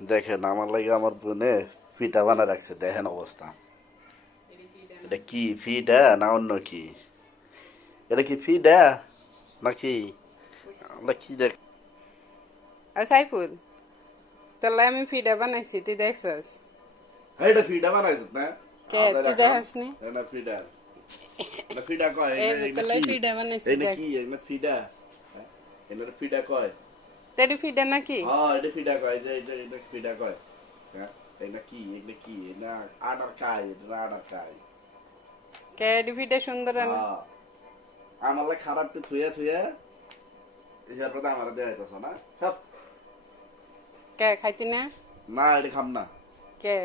দেখেন আমার লাগে আমার বোনে পিঠা বানা রাখছে, দেখেন অবস্থা। এটা কি ফিডা না অন্য কি? এটা কি ফিডা নাকি আমরা কি দেখ? আর সাইফুল, তোলা আমি ফিডা বানাইছি, তুই দেখছস? এটা ফিডা বানাইছ না? কে আদা তুই রাখাম। দেখাস নি? এটা ফিডা। এটা ফিডা কয়, এই এটা যে এটা তোলাই কি? ফিডা বানাইছি, এটা দেখ। কি? এটা ফিডা। এটা ফিডা কয়। তেরি ফিডা নাকি? হ্যাঁ, এটা ফিডা কয়, এটা ফিডা কয়। হ্যাঁ, এটা কি? এটা কি? এটা আটার কাই, এটা আটার কাই। কে এডি ফিডা সুন্দর না? হ্যাঁ, আমার লাগে খারাপ থুয়া থুয়া এরপর তো আমার দেয়া যাইতেছ না সব। কে খাইতি না? না, এটা খাম না। কে?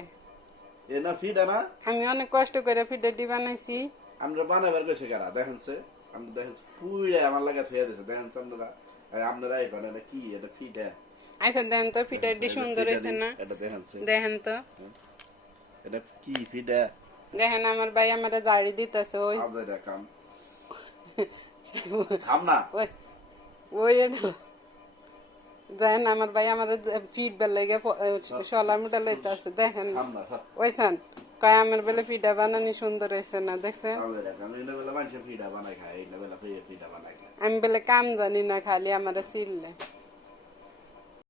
এ না ফিডা না। আমি অনেক কষ্ট করে ফিডাটি বানাইছি। আমরা বানাবার কইছে কারা দেখেন সে। আমরা দেখেন পুইড়ে আমার লাগে থুয়া দিছে, দেখেন আপনারা। আপনারা এই বানান কি? এটা ফিডা। আচ্ছা দেখেন তো ফিডাটি সুন্দর হয়েছে না? এটা দেখেন সে। দেখেন তো, এটা কি ফিডা? দেখেন আমার ভাই আমারে জাড়ি দিতেছে। ওই আজেরা কাম। খাম না। ওই ওই দেখেন আমার ভাই আমাদের ফিড বেল লেগে সলার মুটা লইতে আছে, দেখেন। খাম না সব। ওইসান কয় আমার বেলে ফিডা বানানি সুন্দর হয়েছে না, দেখছেন? আজেরা কাম। এনে বেলা মানুষ ফিডা বানাই খায়, এনে বেলা ফিডা বানাই খায়। আমি বেলে কাম জানি না, খালি আমার সিললে।